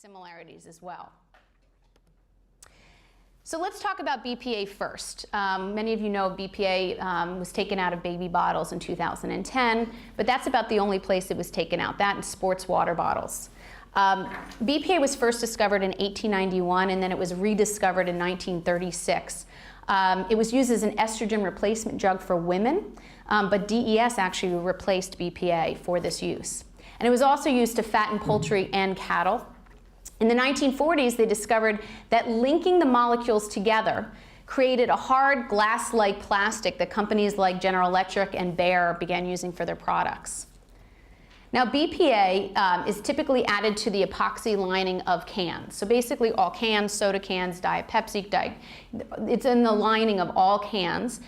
similarities as well. So let's talk about BPA first. Many of you know BPA was taken out of baby bottles in 2010, but that's about the only place it was taken out, that and sports water bottles. BPA was first discovered in 1891, and then it was rediscovered in 1936. It was used as an estrogen replacement drug for women, but DES actually replaced BPA for this use. And it was also used to fatten poultry and cattle. In the 1940s, they discovered that linking the molecules together created a hard glass-like plastic that companies like General Electric and Bayer began using for their products. Now, BPA is typically added to the epoxy lining of cans. So basically all cans, soda cans, Diet Pepsi, it's in the lining of all cans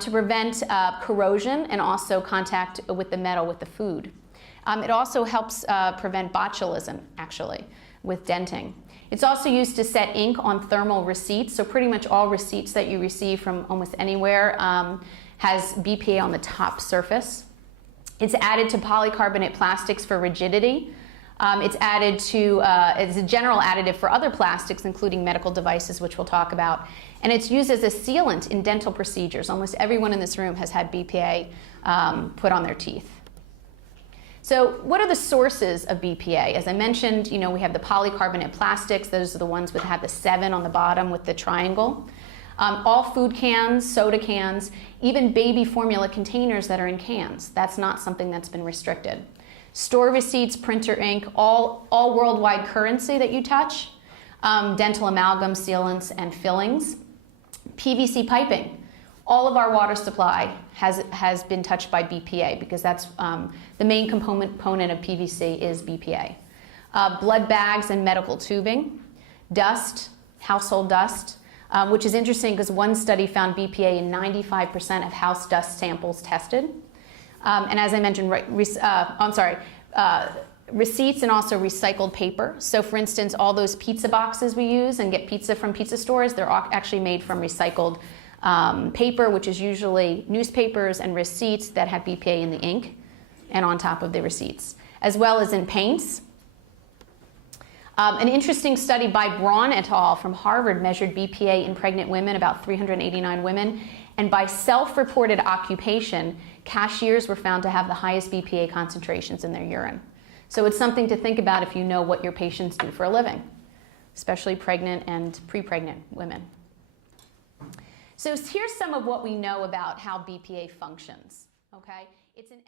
to prevent corrosion and also contact with the metal with the food. It also helps prevent botulism, actually, with denting. It's also used to set ink on thermal receipts, so pretty much all receipts that you receive from almost anywhere has BPA on the top surface. It's added to polycarbonate plastics for rigidity. It's added to, it's a general additive for other plastics, including medical devices, which we'll talk about. And it's used as a sealant in dental procedures. Almost everyone in this room has had BPA put on their teeth. So what are the sources of BPA? As I mentioned, you know, we have the polycarbonate plastics. Those are the ones that have the 7 on the bottom with the triangle. All food cans, soda cans, even baby formula containers that are in cans. That's not something that's been restricted. Store receipts, printer ink, all worldwide currency that you touch, dental amalgam, sealants, and fillings. PVC piping. All of our water supply has been touched by BPA because that's the main component of PVC is BPA. Blood bags and medical tubing. Dust, household dust, which is interesting because one study found BPA in 95% of house dust samples tested. And as I mentioned, receipts and also recycled paper. So for instance, all those pizza boxes we use and get pizza from pizza stores, they're actually made from recycled paper, which is usually newspapers and receipts that have BPA in the ink and on top of the receipts, as well as in paints. An interesting study by Braun et al. From Harvard measured BPA in pregnant women, about 389 women, and by self-reported occupation, cashiers were found to have the highest BPA concentrations in their urine. So it's something to think about if you know what your patients do for a living, especially pregnant and pre-pregnant women. So here's some of what we know about how BPA functions, okay? It's an